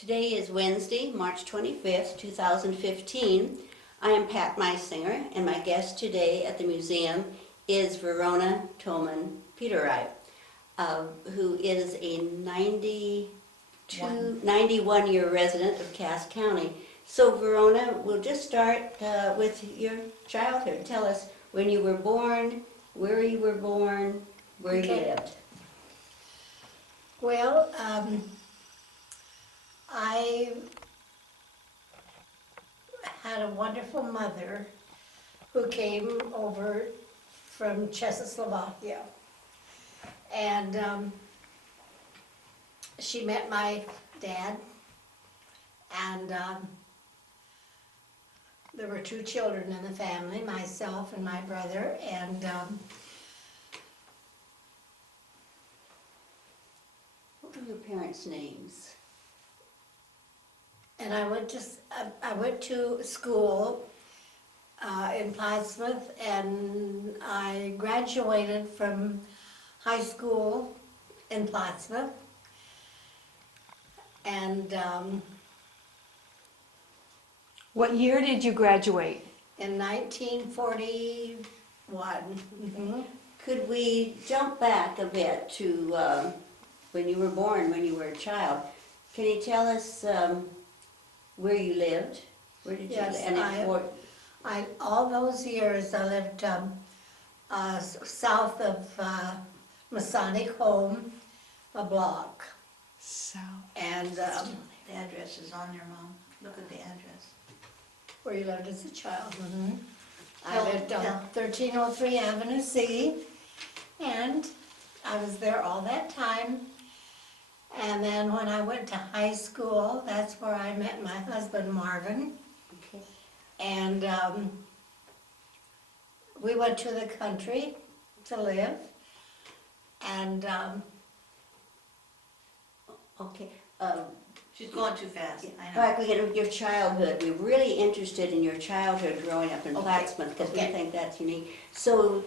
Today is Wednesday, March 25th, 2015. I am Pat Meisinger, and my guest today at the museum is Verona Pertereit, who is a 91-year resident of Cass County. So Verona, we'll just start with your childhood. Tell us when you were born, where you were born, where you lived. Well, I had a wonderful mother who came over from Czechoslovakia, and she met my dad, and there were two children in the family, myself and my brother, and What were your parents' names? And I went to school in Portsmouth, and I graduated from high school in Portsmouth. And What year did you graduate? in 1941, Could we jump back a bit to when you were born, when you were a child? Can you tell us where you lived? Where did Yes, you live? all those years I lived south of Masonic Home, a block. South. And The address is on there, Mom. Look at the address. where you lived as a child. I Tell- lived on tell. 1303 Avenue C, and I was there all that time. And then when I went to high school, that's where I met my husband Marvin. Okay. And we went to the country to live. And Okay. She's going too fast, I know. Back again, your childhood. We're really interested in your childhood growing up in Okay, Plattsmouth because we okay. think that's unique. So,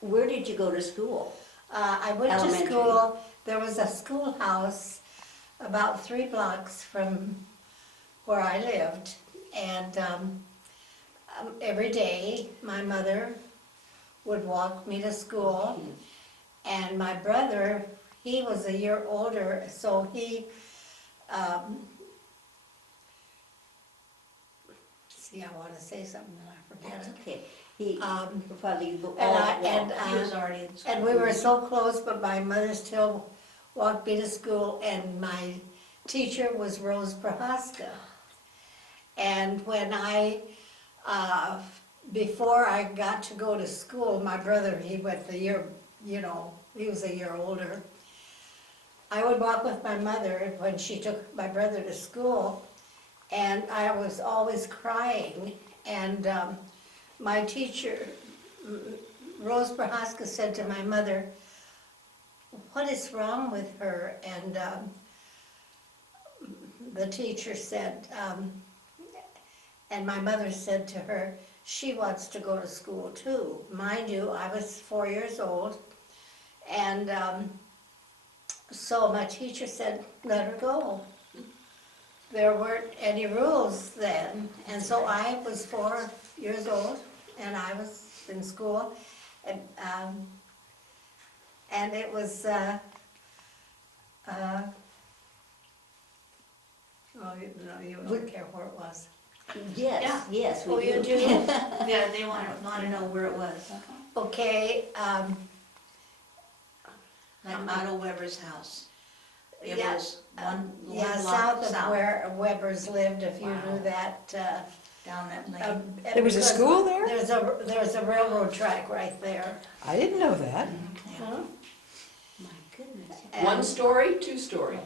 where did you go to school? I went to Elementary. school. There was a schoolhouse about 3 blocks from where I lived. And every day, my mother would walk me to school. And my brother, he was a year older, so he, I want to say something and I forget That's it. okay. He probably He was already in school. And we were so close, but my mother still walked me to school, and my teacher was Rose Prohaska. And when before I got to go to school, my brother, he went the year, he was a year older. I would walk with my mother when she took my brother to school, and I was always crying. And my teacher, Rose Prohaska, said to my mother, "What is wrong with her?" And the teacher said, and my mother said to her, "She wants to go to school too." Mind you, I was 4 years old, and so my teacher said, "Let her go." There weren't any rules then, and so I was 4 years old, and I was in school, and it was, you don't care where it was. Yes, Yeah. yes, we Oh, do. you do? Yeah, they want to know where it was. Okay, Like Otto Weber's house. It Yeah, was one yeah, block south of where Weber's lived, if you knew that. down that lane. There was a because school there? There's a railroad track right there. I didn't know that. Yeah. Huh? My goodness. And- One story, 2 story?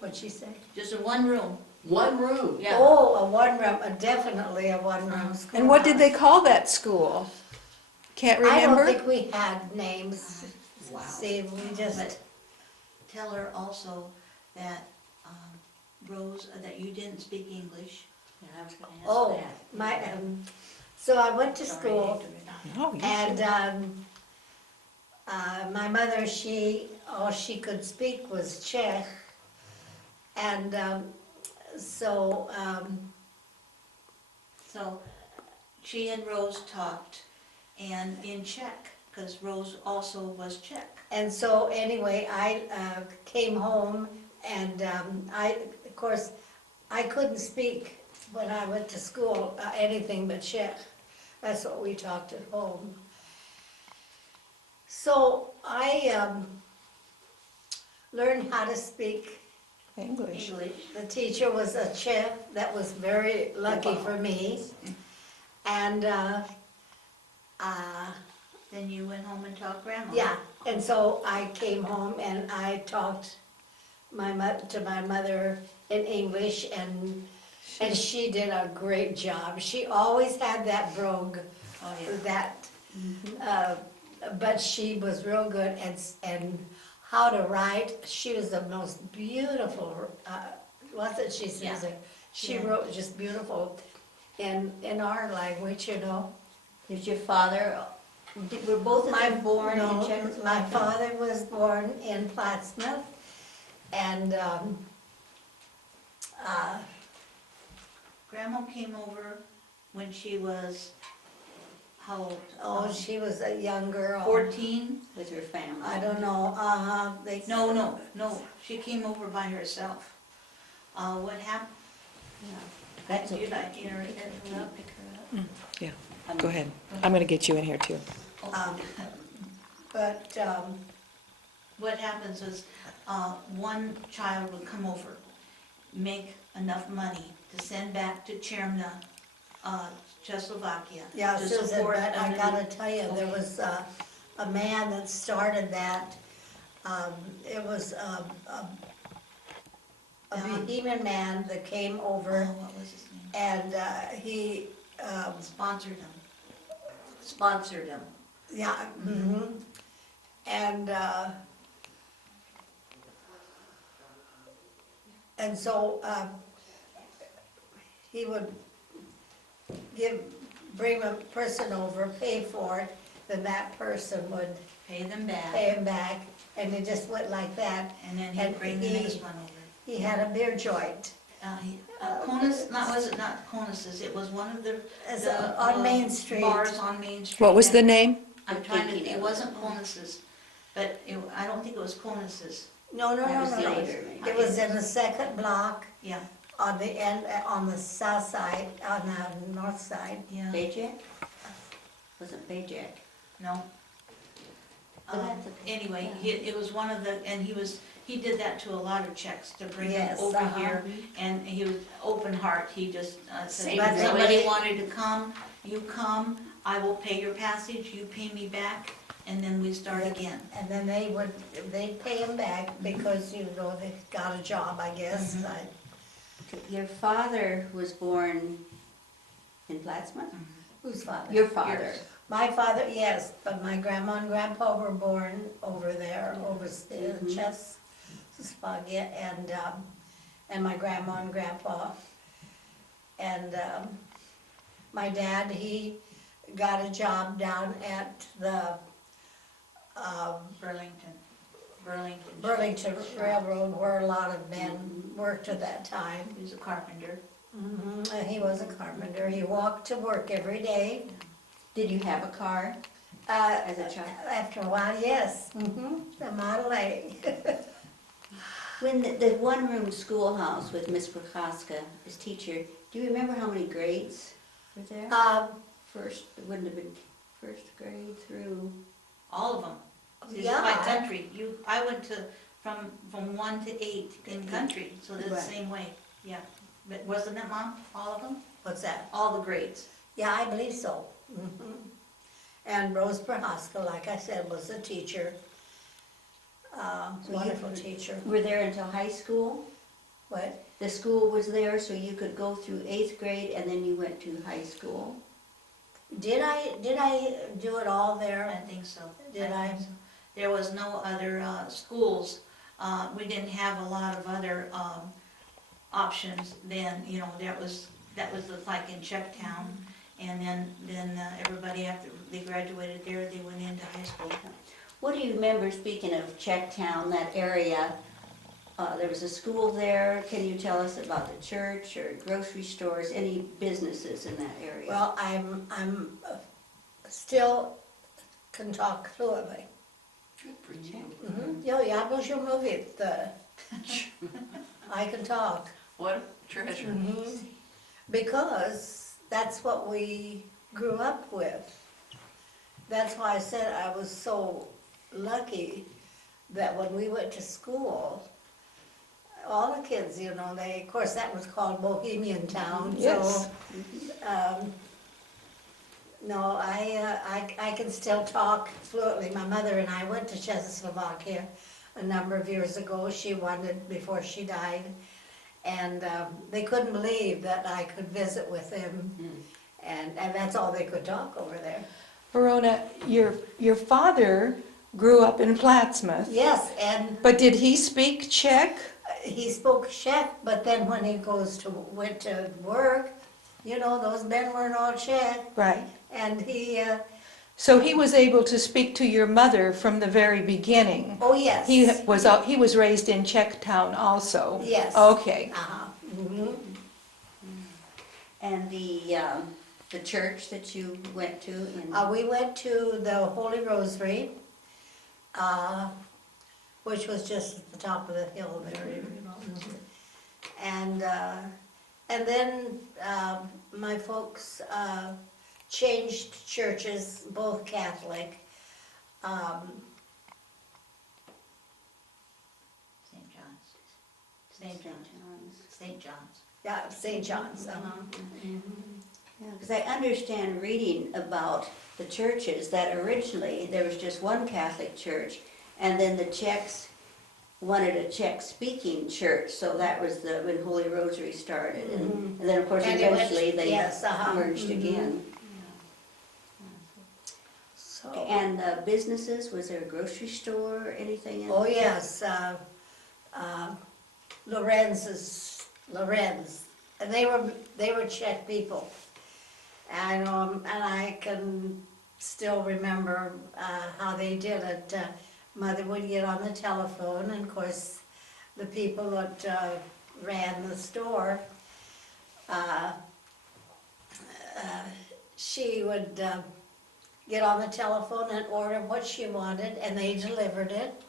What'd she say? Just in one room. One room? Yeah. Oh, a one-room, definitely a one-room school. And what did they call that school? Can't I don't remember? think we had names. Wow. See, we just, But tell her also that, Rose, that you didn't speak English. And I was going to ask oh, that. so I went to Sorry, school, No, you and should. my mother, all she could speak was Czech. And so, So she and Rose talked, and in Czech, because Rose also was Czech. and so anyway, I came home and of course, I couldn't speak when I went to school, anything but Czech. That's what we talked at home. So I learned how to speak. English. English. The teacher was a Czech, that was very lucky for me. And Then you went home and taught Grandma. yeah, and so I came home and I talked to my mother in English, and she did a great job. She always had that brogue, Oh, yeah. that, but she was real good, and how to write, she was the most beautiful, wasn't she, Susan? She Yeah. wrote just beautiful in our language, you know. Is your father, were both of them born in No, Czechoslovakia? my father was born in Plattsmouth, and Grandma came over when she was, how old? she was a young girl. 14? With her family? I don't know, they. No, she came over by herself. What happened? Yeah. That's You'd okay. like to interrupt? Pick her up. Yeah, go ahead. I'm gonna get you in here too. But, What happens is, one child would come over, make enough money to send back to Chermna, Czechoslovakia. yeah, to Susan, support but I underneath- gotta tell you, there Okay. was a man that started that. It was a Don. Bohemian man that came Oh, over, what was his name? and he, Sponsored him. Sponsored him. yeah, and so, he would bring a person over, pay for it, then that person would Pay them back, pay him back, and it just went like that. and then he'd And bring the he- next one over. He had a beer joint, Conus, was it not Conus's, it was one of the, As, the, on Main Street. bars on Main Street. What was the name? I'm trying to, thinking it of- wasn't Conus's, but I don't think it was Conus's, no, That was no. later, maybe. It was in the second block, yeah, on the end, on the south side, on the north side. yeah, Bajak? Wasn't Bajak? no. But that's okay. Anyway, Yeah. it was one of the, and he did that to a lot of Czechs, to bring them Yes, over uh-huh. here, and he was open heart, he just said, Same if as somebody everybody. wanted to come, you come, I will pay your passage, you pay me back, and then we start again. And then they'd pay him back because, you know, they got a job, I guess. Mhm. Your father was born in Plattsmouth? Whose father? Your father? Yours. My father, yes, but my grandma and grandpa were born over there, over Mhm. Czechoslovakia, and my grandma and grandpa. And my dad, he got a job down at the Burlington Railroad, where a lot of men worked at that time. He was a carpenter. And he was a carpenter. He walked to work every day. Did you have a car Uh, as a child? After a while, yes. The Model A. When the one-room schoolhouse with Miss Prochaska as teacher, do you remember how many grades were there? First, it wouldn't have been first grade through, All of them. This is Yeah. my country. I went to, from 1 to 8 in country, so they're the Right. same way, yeah. But wasn't it, Mom, all of them? What's that? All the grades. Yeah, I believe so. And Rose Prohaska, like I said, was a teacher. So Wonderful you- teacher. were there until high school? What? The school was there so you could go through 8th grade and then you went to high school? Did I do it all I there? think so. Did I? think so. There was no other schools. We didn't have a lot of other options then, you know, that was like in Checktown. And then everybody, after they graduated there, they went into high school. What do you remember, speaking of Checktown, that area, there was a school there. Can you tell us about the church or grocery stores, any businesses in that area? Well, I'm still can talk fluently. Good for you. Jo, jag måste mówić. I can talk. What a treasure. Because that's what we grew up with. That's why I said I was so lucky that when we went to school, all the kids, you know, they, of course, that was called Bohemian Town, Yes. so, no, I can still talk fluently. My mother and I went to Czechoslovakia a number of years ago. She wanted, before she died, and they couldn't believe that I could visit with them, and that's all they could talk over there. Verona, your father grew up in Plattsmouth, Yes, and but did he speak Czech? he spoke Czech, but then when he went to work, you know, those men weren't all Czech, Right. and he, So he was able to speak to your mother from the very beginning. oh yes. He was raised in Czechtown also. Yes. Okay. Mhm. And the church that you went to in... We went to the Holy Rosary, which was just at the top of the hill there, you know. And then my folks changed churches, both Catholic. St. John's. St. John's. St. John's. Yeah, St. John's. Yeah, because I understand reading about the churches that originally there was just one Catholic church, and then the Czechs wanted a Czech-speaking church, so that was when Holy Rosary started, and then of course And it went- eventually they yes, merged again. So, And businesses, was there a grocery store or anything in? oh yes, Lorenz, and they were Czech people. And I can still remember how they did it. Mother would get on the telephone, and of course, the people that ran the store, she would get on the telephone and order what she wanted, and they delivered it.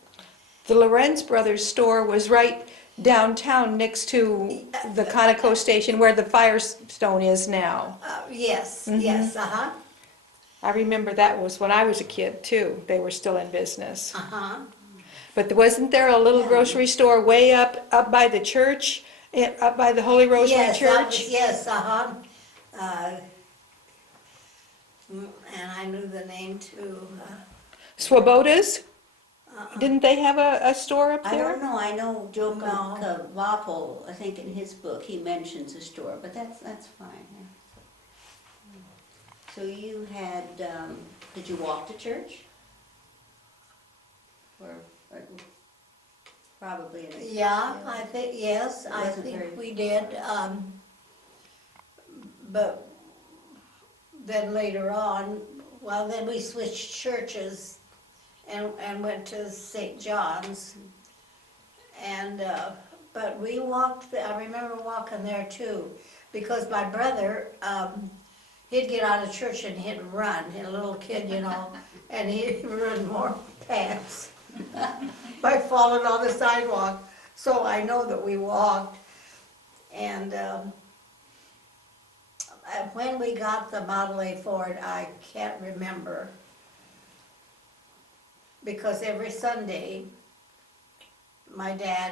The Lorenz Brothers store was right downtown next to the Conoco station where the Firestone is now. Yes, Mhm. yes, I remember that was when I was a kid too. They were still in business. But wasn't there a little Yeah. grocery store way up by the church, up by the Holy Rosary Yes, that Church? was, yes, and I knew the name too. Swoboda's? Didn't they have a store up I there? don't know, I know Joe No. Kavapol, I think in his book, he mentions a store, but that's fine. Yeah. So you had, did you walk to church? Or probably in a... Yeah, I think, yes, It I wasn't very think we did, but then later on, well, then we switched churches and went to St. John's. And, but we walked, I remember walking there too, because my brother, he'd get out of church and he'd run, a little kid, you know, and he'd run more pants by falling on the sidewalk. So I know that we walked. And when we got the Model A Ford, I can't remember. Because every Sunday, my dad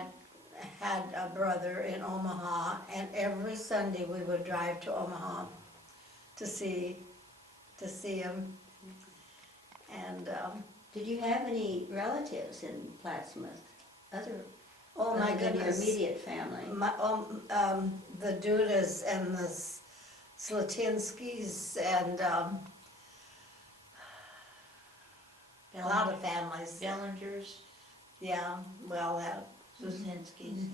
had a brother in Omaha, and every Sunday we would drive to Omaha to see him. And Did you have any relatives in Plattsmouth? oh my Other than your goodness, immediate family? the Dudas and the Slatinskys and a lot of families. Bellingers, Yeah, well, that. Luzinskis.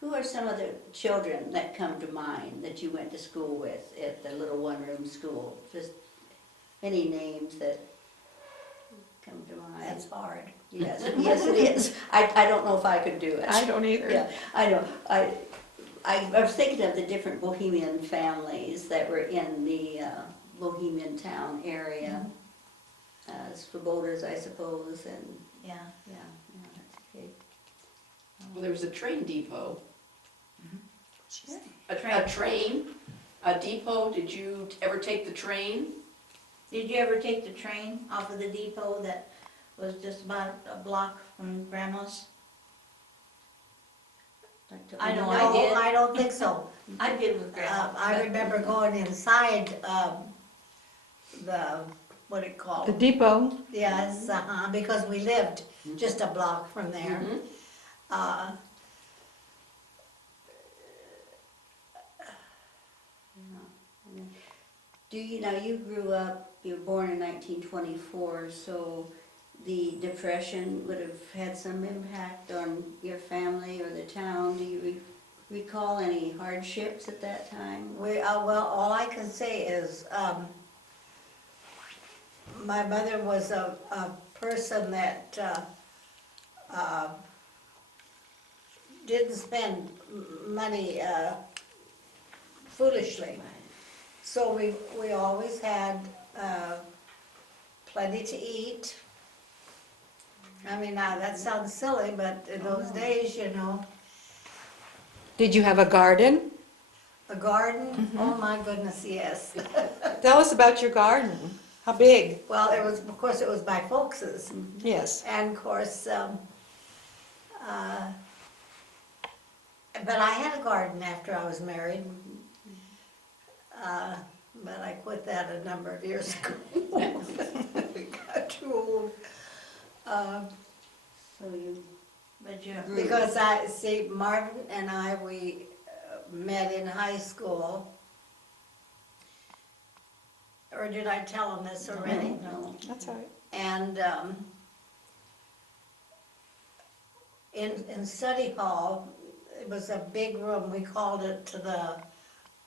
Who are some of the children that come to mind that you went to school with at the little one-room school? Just any names that come to mind. That's hard. Yes, yes it is. I don't know if I could do it. I don't either. Yeah, I know. I was thinking of the different Bohemian families that were in the Bohemian town area. Svobodas, I suppose, and Yeah. yeah, that's okay. Well, there was a train depot. Train. A depot, did you ever take the train? Did you ever take the train off of the depot that was just about a block from Grandma's? I know I No, did. I don't think so. I did with Grandma. I remember going inside, the, what it The called? depot, Yes, because we lived just a block from there. Mhm. Uh, Do you know, you grew up, you were born in 1924, so the Depression would have had some impact on your family or the town. Do you recall any hardships at that time? well, all I can say is, my mother was a person that, didn't spend money, foolishly. So we always had, plenty to eat. I mean, now that sounds silly, but in those days, you know, did you have a garden? a garden, oh my goodness, yes. Tell us about your garden. How big? Well, it was, of course, it was my folks's, Yes. and of course, but I had a garden after I was married. But I quit that a number of years ago. We got too old. So you, But you, Because see, Marvin and we met in high school. Or did I tell him this already? no. That's all right. And in study hall, it was a big room, we called it to the,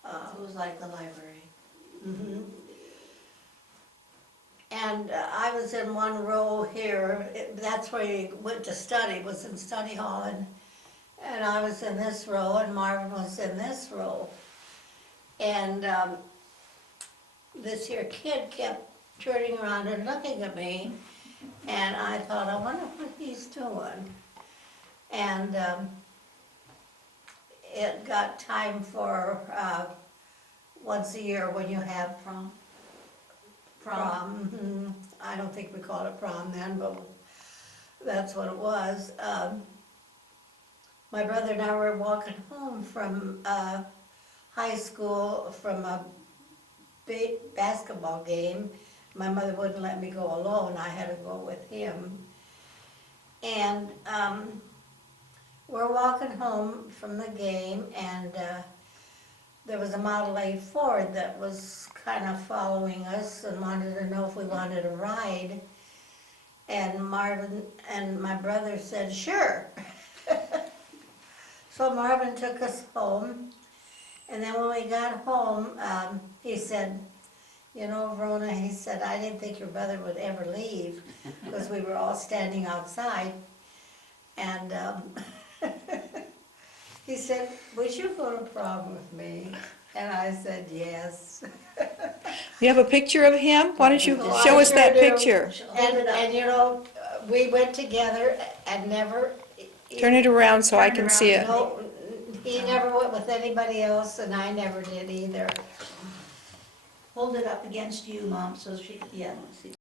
it was like the library. mhm. And I was in one row here, that's where you went to study, was in study hall, and I was in this row, and Marvin was in this row. And this here kid kept turning around and looking at me, and I thought, I wonder what he's doing. And it got time for, once a year when you have Prom. prom. Mhm. I don't think we called it prom then, but that's what it was. My brother and I were walking home from high school from a big basketball game. My mother wouldn't let me go alone, I had to go with him. And we're walking home from the game, and there was a Model A Ford that was kind of following us and wanted to know if we wanted a ride. And Marvin and my brother said, sure. So Marvin took us home, and then when we got home, he said, you know, Verona, he said, I didn't think your brother would ever leave, because we were all standing outside. And he said, would you go to prom with me? And I said, yes. You have a picture of him? Why don't you Oh, I show us sure that do. picture? And you know, we went together and never. Turn it around so I Turn it can around. see it. No, he never went with anybody else, and I never did either. Hold it up against you, Mom, so she, yeah. Let's see.